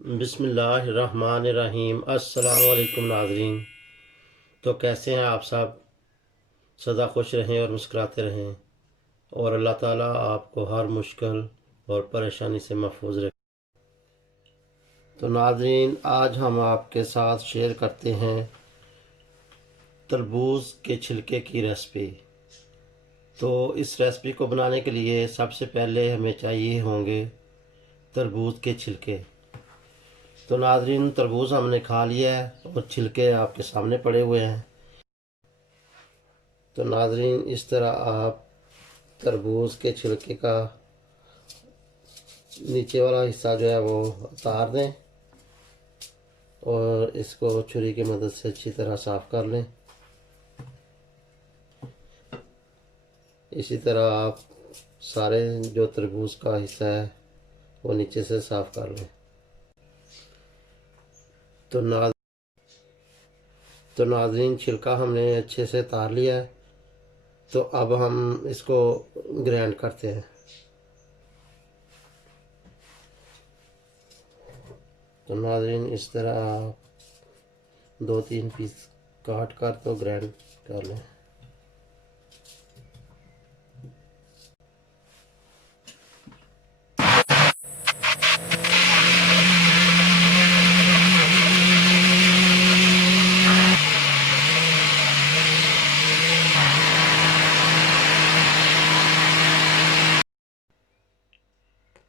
बिस्मिल्लाहिर्रहमानिर्रहीम। अस्सलाम वालेकुम नाज़रीन। तो कैसे हैं आप सब? सदा खुश रहें और मुस्कुराते रहें और अल्लाह ताला आपको हर मुश्किल और परेशानी से महफूज रखे। तो नाज़रीन, आज हम आपके साथ शेयर करते हैं तरबूज के छिलके की रेसिपी। तो इस रेसिपी को बनाने के लिए सबसे पहले हमें चाहिए होंगे तरबूज के छिलके। तो नाज़रीन, तरबूज हमने खा लिया है और छिलके आपके सामने पड़े हुए हैं। तो नाज़रीन, इस तरह आप तरबूज के छिलके का नीचे वाला हिस्सा जो है वो उतार दें और इसको छुरी की मदद से अच्छी तरह साफ़ कर लें। इसी तरह आप सारे जो तरबूज का हिस्सा है वो नीचे से साफ़ कर लें। तो ना तो नाज़रीन, छिलका हमने अच्छे से उतार लिया है। तो अब हम इसको ग्राइंड करते हैं। तो नाज़रीन, इस तरह आप 2-3 पीस काट कर तो ग्राइंड कर लें।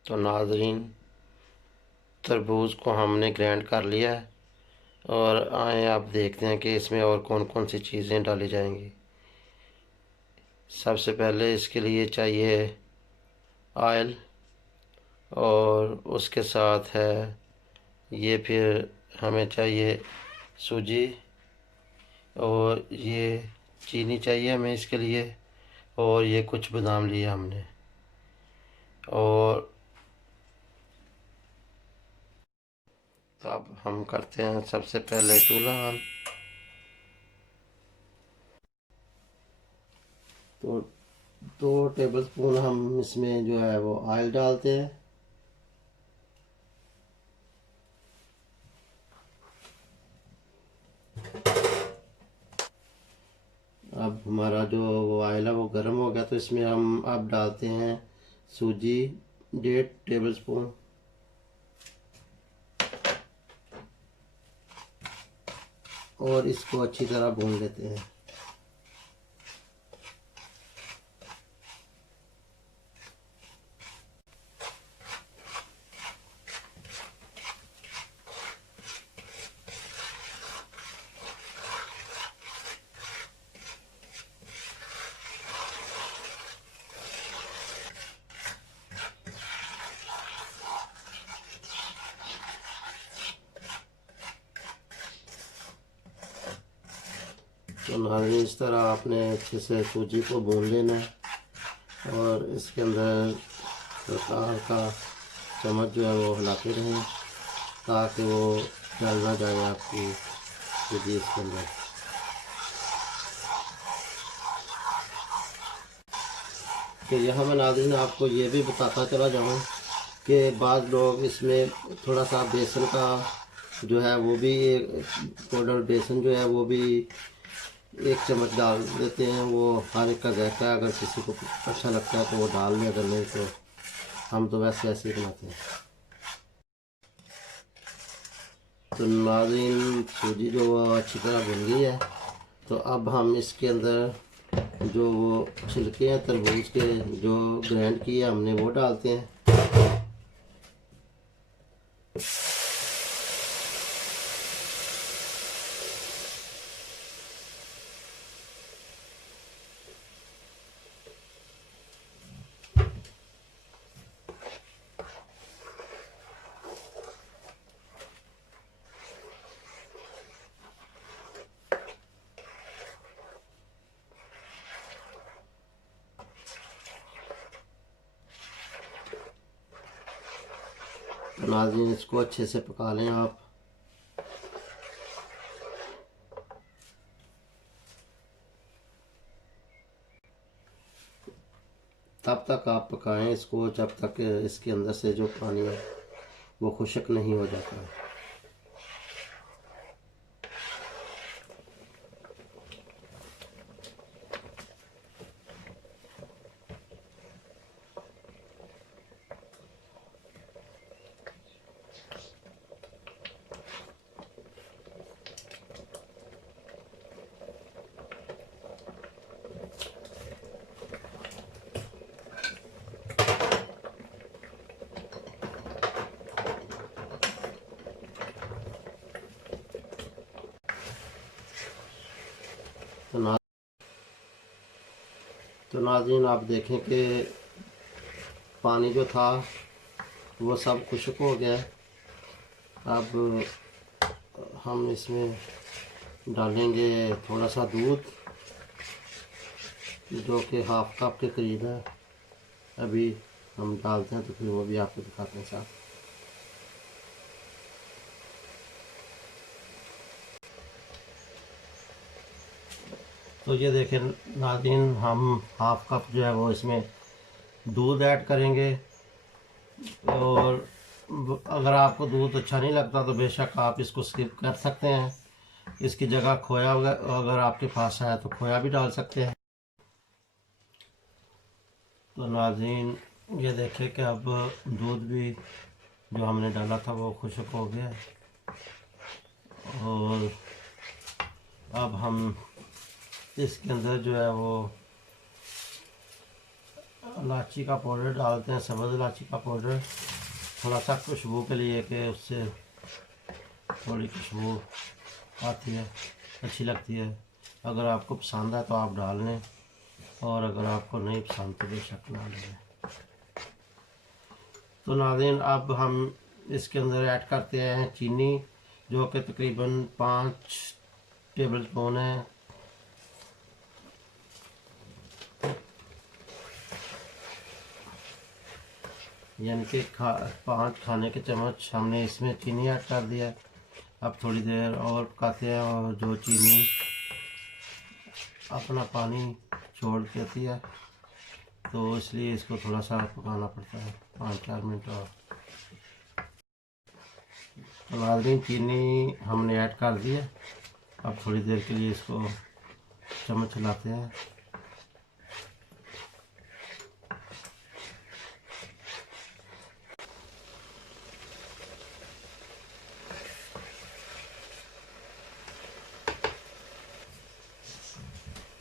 तो नाज़रीन, तरबूज को हमने ग्राइंड कर लिया है और आए आप देखते हैं कि इसमें और कौन कौन सी चीज़ें डाली जाएंगी। सबसे पहले इसके लिए चाहिए ऑयल और उसके साथ है ये, फिर हमें चाहिए सूजी और ये चीनी चाहिए हमें इसके लिए, और ये कुछ बादाम लिए हमने। और तो अब हम करते हैं सबसे पहले चूल्हा ऑन। तो 2 टेबल स्पून हम इसमें जो है वो ऑयल डालते हैं। अब हमारा जो वो ऑयल है वो गर्म हो गया, तो इसमें हम अब डालते हैं सूजी 1.5 टेबल स्पून। और इसको अच्छी तरह भून लेते हैं। तो नाज़रीन, इस तरह आपने अच्छे से सूजी को भून लेना है और इसके अंदर प्रकार का चम्मच जो है वो हिलाते रहें ताकि वो जल ना जाए आपकी सूजी इसके अंदर। तो यहाँ मैं नाज़रीन आपको ये भी बताता चला जाऊँ कि बाद लोग इसमें थोड़ा सा बेसन का जो है वो भी, पाउडर बेसन जो है वो भी 1 चम्मच डाल देते हैं। वो हर एक का जायका है, अगर किसी को अच्छा लगता है तो वो डाल लें, अगर नहीं तो हम तो वैसे ऐसे ही बनाते हैं। तो नाज़रीन, सूजी जो वो अच्छी तरह भुन गई है। तो अब हम इसके अंदर जो वो छिलके हैं तरबूज के जो ग्राइंड किए हमने वो डालते हैं। तो नाज़रीन, इसको अच्छे से पका लें आप। तब तक आप पकाएं इसको जब तक इसके अंदर से जो पानी है वो खुश्क नहीं हो जाता। तो नाज़रीन आप देखें कि पानी जो था वो सब खुश्क हो गया। अब हम इसमें डालेंगे थोड़ा सा दूध, जो कि हाफ कप के करीब है। अभी हम डालते हैं तो फिर वो भी आपको दिखाते हैं साथ। तो ये देखें नाज़रीन, हम हाफ कप जो है वो इसमें दूध ऐड करेंगे। और अगर आपको दूध अच्छा नहीं लगता तो बेशक आप इसको स्किप कर सकते हैं। इसकी जगह खोया अगर आपके पास है तो खोया भी डाल सकते हैं। तो नाज़रीन ये देखें कि अब दूध भी जो हमने डाला था वो खुश्क हो गया। और अब हम इसके अंदर जो है वो इलायची का पाउडर डालते हैं, सब्ज़ इलायची का पाउडर, थोड़ा सा खुशबू के लिए, कि उससे थोड़ी खुशबू आती है, अच्छी लगती है। अगर आपको पसंद है तो आप डाल लें, और अगर आपको नहीं पसंद तो बेशक ना लें। तो नाज़रीन अब हम इसके अंदर ऐड करते हैं चीनी, जो कि तकरीबन 5 टेबल स्पून है। यानी कि 5 खाने के चम्मच हमने इसमें चीनी ऐड कर दिया। अब थोड़ी देर और पकाते हैं, और जो चीनी अपना पानी छोड़ देती है तो इसलिए इसको थोड़ा सा पकाना पड़ता है, 5-4 मिनट और। तो नाज़रीन चीनी हमने ऐड कर दी है। अब थोड़ी देर के लिए इसको चम्मच चलाते हैं।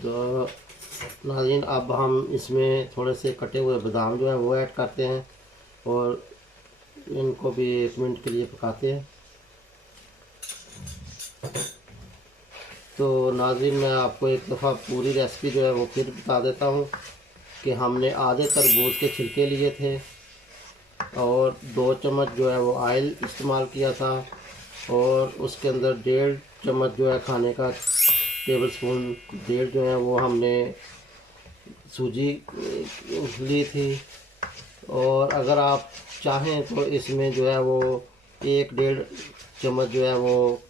तो नाज़रीन अब हम इसमें थोड़े से कटे हुए बादाम जो है वो ऐड करते हैं, और इनको भी 1 मिनट के लिए पकाते हैं। तो नाज़रीन मैं आपको एक दफ़ा पूरी रेसिपी जो है वो फिर बता देता हूँ कि हमने आधे तरबूज के छिलके लिए थे, और 2 चम्मच जो है वो ऑयल इस्तेमाल किया था, और उसके अंदर 1.5 चम्मच जो है खाने का टेबल स्पून 1.5 जो है वो हमने सूजी ली थी। और अगर आप चाहें तो इसमें जो है वो 1-1.5 चम्मच जो है वो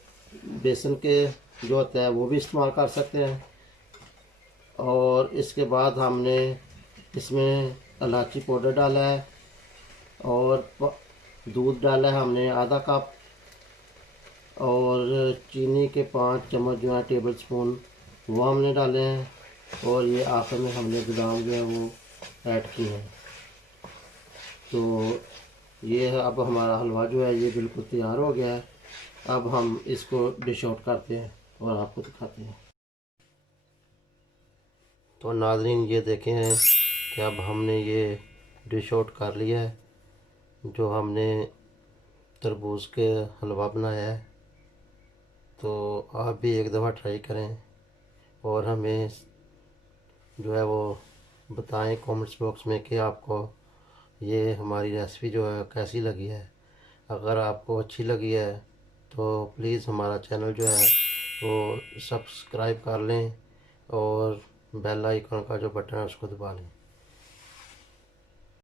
बेसन के जो होता है वो भी इस्तेमाल कर सकते हैं। और इसके बाद हमने इसमें इलायची पाउडर डाला है, और दूध डाला है हमने आधा कप, और चीनी के 5 चम्मच जो है टेबल स्पून वो हमने डाले हैं, और ये आखिर में हमने बादाम जो है वो ऐड किए हैं। तो ये है, अब हमारा हलवा जो है ये बिल्कुल तैयार हो गया है। अब हम इसको डिश आउट करते हैं और आपको दिखाते हैं। तो नाज़रीन ये देखें हैं कि अब हमने ये डिश आउट कर लिया है, जो हमने तरबूज के हलवा बनाया है। तो आप भी एक दफ़ा ट्राई करें, और हमें जो है वो बताएं कमेंट्स बॉक्स में कि आपको ये हमारी रेसिपी जो है कैसी लगी है। अगर आपको अच्छी लगी है तो प्लीज़ हमारा चैनल जो है वो सब्सक्राइब कर लें, और बेल आइकन का जो बटन है उसको दबा लें।